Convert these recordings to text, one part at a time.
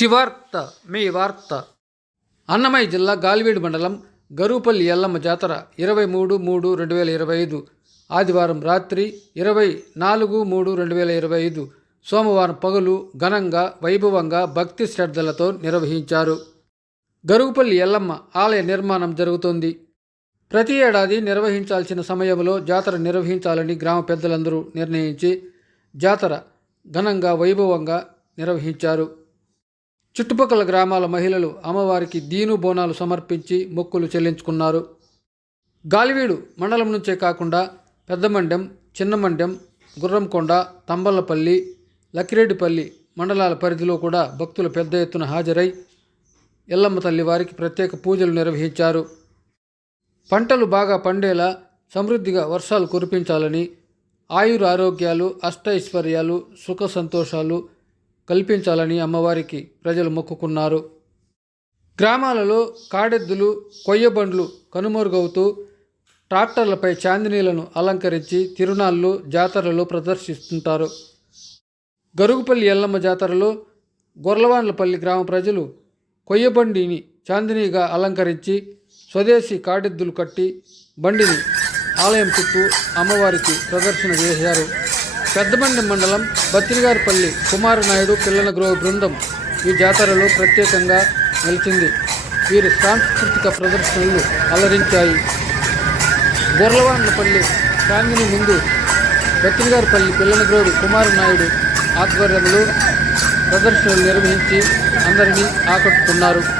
శివార్త మీ వార్త. అన్నమయ్య జిల్లా గాలివీడు మండలం గరుపల్లి ఎల్లమ్మ జాతర ఇరవై మూడు మూడు రెండు వేల ఇరవై ఐదు. ఆదివారం రాత్రి ఇరవై నాలుగు మూడు రెండు వేల ఇరవై ఐదు. సోమవారం పగలు ఘనంగా వైభవంగా భక్తి శ్రద్ధలతో నిర్వహించారు. గరుగుపల్లి ఎల్లమ్మ ఆలయ నిర్మాణం జరుగుతోంది. ప్రతి ఏడాది నిర్వహించాల్సిన సమయంలో జాతర నిర్వహించాలని గ్రామ పెద్దలందరూ నిర్ణయించి జాతర ఘనంగా వైభవంగా నిర్వహించారు. చుట్టుపక్కల గ్రామాల మహిళలు అమ్మవారికి దీను బోనాలు సమర్పించి మొక్కులు చెల్లించుకున్నారు. గాలివీడు మండలం నుంచే కాకుండా పెద్దమండెం చిన్నమండెం గుర్రంకొండ తంబల్లపల్లి లక్కిరెడ్డిపల్లి మండలాల పరిధిలో కూడా భక్తులు పెద్ద ఎత్తున హాజరై ఎల్లమ్మ తల్లి వారికి ప్రత్యేక పూజలు నిర్వహించారు. పంటలు బాగా పండేలా సమృద్ధిగా వర్షాలు కురిపించాలని ఆయుర ఆరోగ్యాలు అష్టైశ్వర్యాలు సుఖ సంతోషాలు కల్పించాలని అమ్మవారికి ప్రజలు మొక్కుకున్నారు. గ్రామాలలో కాడెద్దులు కొయ్యబండ్లు కనుమరుగవుతూ ట్రాక్టర్లపై చాందినీలను అలంకరించి తిరునాళ్ళు జాతరలు ప్రదర్శిస్తుంటారు. గరుగుపల్లి ఎల్లమ్మ జాతరలో గొర్లవాన్లపల్లి గ్రామ ప్రజలు కొయ్యబండిని చాందినీగా అలంకరించి స్వదేశీ కాడెద్దులు కట్టి బండిని ఆలయం చుట్టూ అమ్మవారికి ప్రదర్శన చేశారు. పెద్దమండి మండలం బత్తిరిగారిపల్లి కుమారనాయుడు పిల్లల గృహ బృందం ఈ జాతరలో ప్రత్యేకంగా నిలిచింది. వీరి సాంస్కృతిక ప్రదర్శనలు అలరించాయి. గొర్లవాండ్లపల్లి చాందిని ముందు బత్తిరిగారిపల్లి పిల్లనగ్రోడు కుమారనాయుడు ఆధ్వర్యంలో ప్రదర్శనలు నిర్వహించి అందరినీ ఆకట్టుకున్నారు.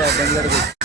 बेंगलुरु